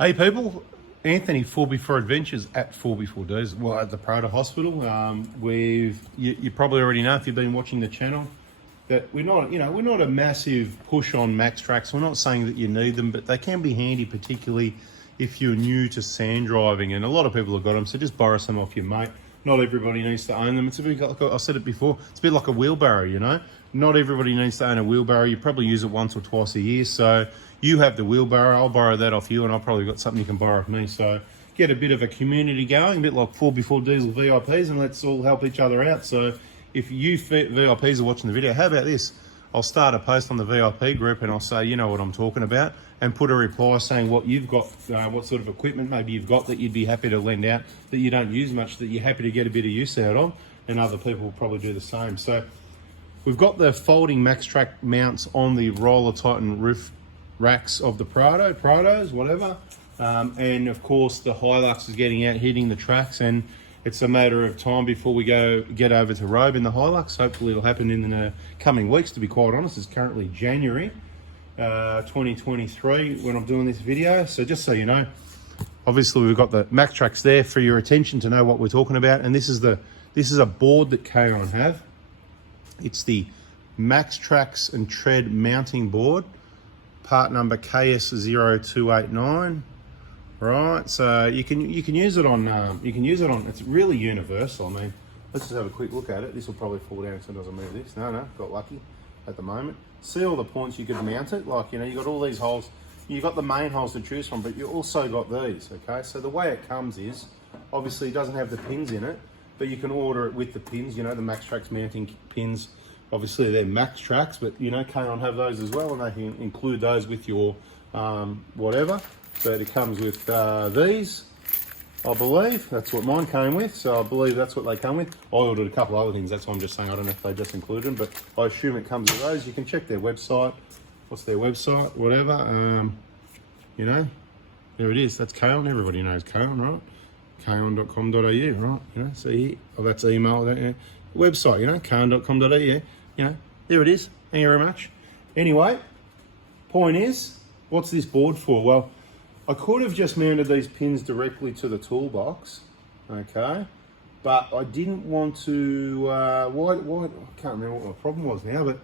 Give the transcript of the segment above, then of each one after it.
Hey people, Anthony 4x4 Adventures at 4x4Ds, well at the Prado Hospital. You probably already know if you've been watching the channel that we're not a massive push on Maxtrax. We're not saying that you need them, but they can be handy, particularly if you're new to sand driving, and a lot of people have got them, so just borrow some off your mate. Not everybody needs to own them. It's a bit like, I said it before, it's a bit like a wheelbarrow, you know? Not everybody needs to own a wheelbarrow. You probably use it once or twice a year, so you have the wheelbarrow, I'll borrow that off you, and I've probably got something you can borrow off me. So get a bit of a community going, a bit like 4x4 Diesel VIPs, and let's all help each other out. So if you VIPs are watching the video, how about this? I'll start a post on the VIP group and I'll say, you know what I'm talking about, and put a reply saying what you've got, what sort of equipment maybe you've got that you'd be happy to lend out, that you don't use much, that you're happy to get a bit of use out of, and other people will probably do the same. So we've got the folding Maxtrax mounts on the Roller Titan roof racks of the Prados, whatever. And of course the Hilux is getting out, hitting the tracks, and it's a matter of time before we get over to ROBE in the Hilux. Hopefully it'll happen in the coming weeks, to be quite honest. It's currently January 2023 when I'm doing this video. So just so you know, obviously we've got the Maxtrax there for your attention to know what we're talking about. And this is a board that KAON have. It's the Maxtrax and Tread mounting board, part number KS0289. Right, so you can use it on it's really universal. I mean, let's just have a quick look at it. This will probably fall down as soon as I move this. No, got lucky at the moment. See all the points you could mount it, like, you know, you got all these holes. You got the main holes to choose from, but you also got these. Okay, so the way it comes is, obviously it doesn't have the pins in it, but you can order it with the pins. You know, the Maxtrax mounting pins. Obviously they're Maxtrax, but you know, KAON have those as well, and they can include those with your whatever. But it comes with these, I believe. That's what mine came with, so I believe that's what they come with. I ordered a couple other things, that's why I'm just saying I don't know if they just included them, but I assume it comes with those. You can check their website. What's their website? Whatever. You know, there it is. That's KAON. Everybody knows KAON, right? KAON.com.au, right? You know, see, oh, that's email. Website, you know, KAON.com.au. You know, there it is. Thank you very much. Anyway, point is, what's this board for? Well, I could have just mounted these pins directly to the toolbox, okay? But I didn't want to, why, I can't remember what my problem was now, but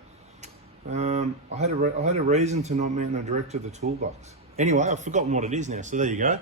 I had a reason to not mount them direct to the toolbox. Anyway, I've forgotten what it is now, so there you go.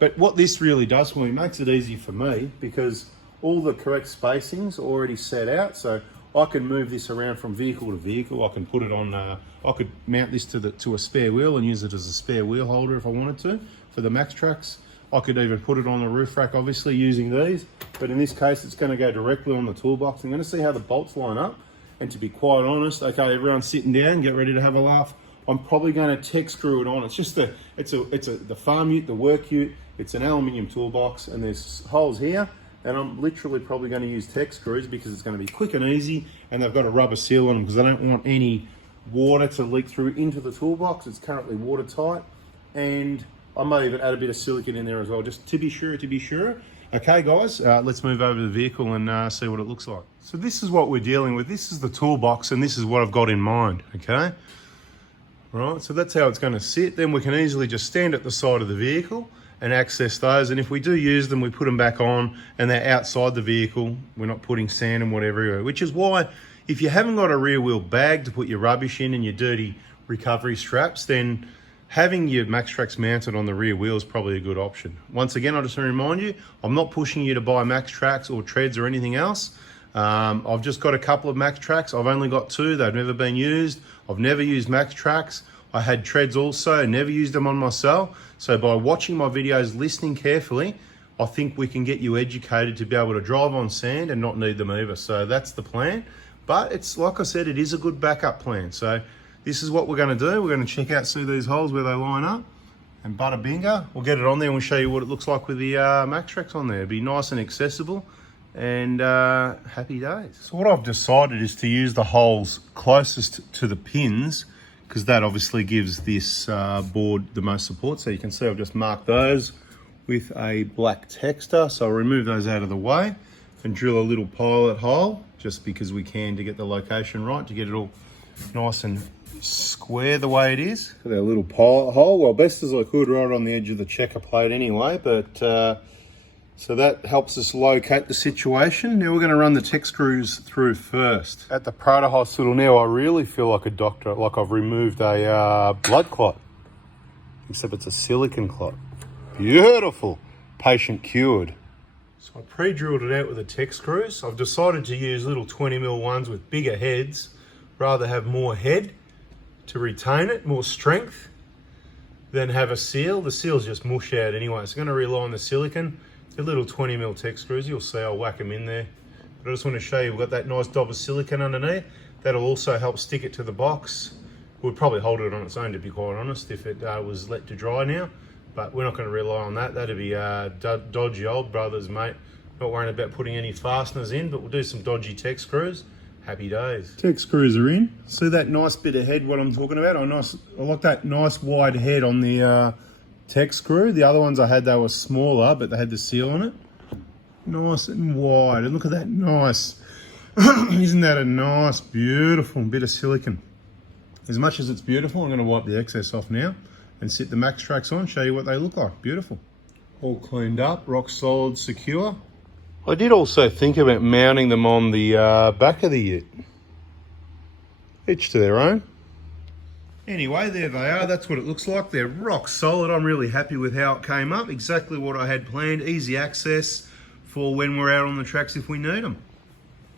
But what this really does for me, makes it easy for me, because all the correct spacings are already set out, so I can move this around from vehicle to vehicle. I can put it on, I could mount this to a spare wheel and use it as a spare wheel holder if I wanted to for the Maxtrax. I could even put it on the roof rack, obviously, using these. But in this case, it's going to go directly on the toolbox. I'm going to see how the bolts line up. And to be quite honest, okay, everyone's sitting down, get ready to have a laugh. I'm probably going to tech screw it on. It's just the farm ute, the work ute. It's an aluminium toolbox, and there's holes here. And I'm literally probably going to use tech screws because it's going to be quick and easy, and they've got a rubber seal on them because I don't want any water to leak through into the toolbox. It's currently watertight, and I may even add a bit of silicone in there as well, just to be sure. Okay guys, let's move over to the vehicle and see what it looks like. So this is what we're dealing with. This is the toolbox, and this is what I've got in mind, okay? Right, so that's how it's going to sit. Then we can easily just stand at the side of the vehicle and access those, and if we do use them, we put them back on and they're outside the vehicle. We're not putting sand and whatever everywhere, which is why if you haven't got a rear wheel bag to put your rubbish in and your dirty recovery straps, then having your Maxtrax mounted on the rear wheel is probably a good option. Once again, I just want to remind you, I'm not pushing you to buy Maxtrax or treads or anything else. I've just got a couple of Maxtrax. I've only got two, they've never been used. I've never used Maxtrax. I had treads also, never used them on myself. So by watching my videos, listening carefully, I think we can get you educated to be able to drive on sand and not need them either. So that's the plan. But it's, like I said, it is a good backup plan. So this is what we're going to do. We're going to check out, see these holes where they line up, and bada bingo, we'll get it on there and we'll show you what it looks like with the Maxtrax on there. It'll be nice and accessible, and happy days. So what I've decided is to use the holes closest to the pins, because that obviously gives this board the most support. So you can see I've just marked those with a black texter. So I'll remove those out of the way and drill a little pilot hole, just because we can, to get the location right, to get it all nice and square the way it is. Got our little pilot hole, well, best as I could right on the edge of the checker plate anyway, but so that helps us locate the situation. Now we're going to run the tech screws through first. At the Prater Hospital now, I really feel like a doctor, like I've removed a blood clot, except it's a silicon clot. Beautiful. Patient cured. So I pre-drilled it out with the tech screws. I've decided to use little 20mm ones with bigger heads, rather have more head to retain it, more strength, than have a seal. The seal's just mush out anyway. So I'm going to rely on the silicon. The little 20mm tech screws, you'll see I'll whack them in there. But I just want to show you, we've got that nice dob of silicon underneath. That'll also help stick it to the box. We'd probably hold it on its own, to be quite honest, if it was let to dry now. But we're not going to rely on that. That'd be dodgy old brothers, mate. Not worrying about putting any fasteners in, but we'll do some dodgy tech screws. Happy days. Tech screws are in. See that nice bit of head, what I'm talking about? I like that nice wide head on the tech screw. The other ones I had, they were smaller, but they had the seal on it. Nice and wide. And look at that nice. Isn't that a nice, beautiful bit of silicon? As much as it's beautiful, I'm going to wipe the excess off now and sit the Maxtrax on, show you what they look like. Beautiful. All cleaned up, rock solid, secure. I did also think about mounting them on the back of the ute. Each to their own. Anyway, there they are. That's what it looks like. They're rock solid. I'm really happy with how it came up. Exactly what I had planned. Easy access for when we're out on the tracks if we need them.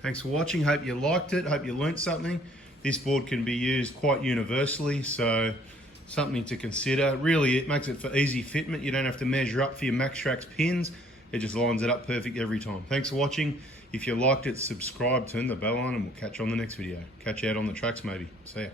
Thanks for watching. Hope you liked it. Hope you learnt something. This board can be used quite universally, so something to consider. Really, it makes it for easy fitment. You don't have to measure up for your Maxtrax pins. It just lines it up perfect every time. Thanks for watching. If you liked it, subscribe, turn the bell on, and we'll catch you on the next video. Catch you out on the tracks maybe. See ya.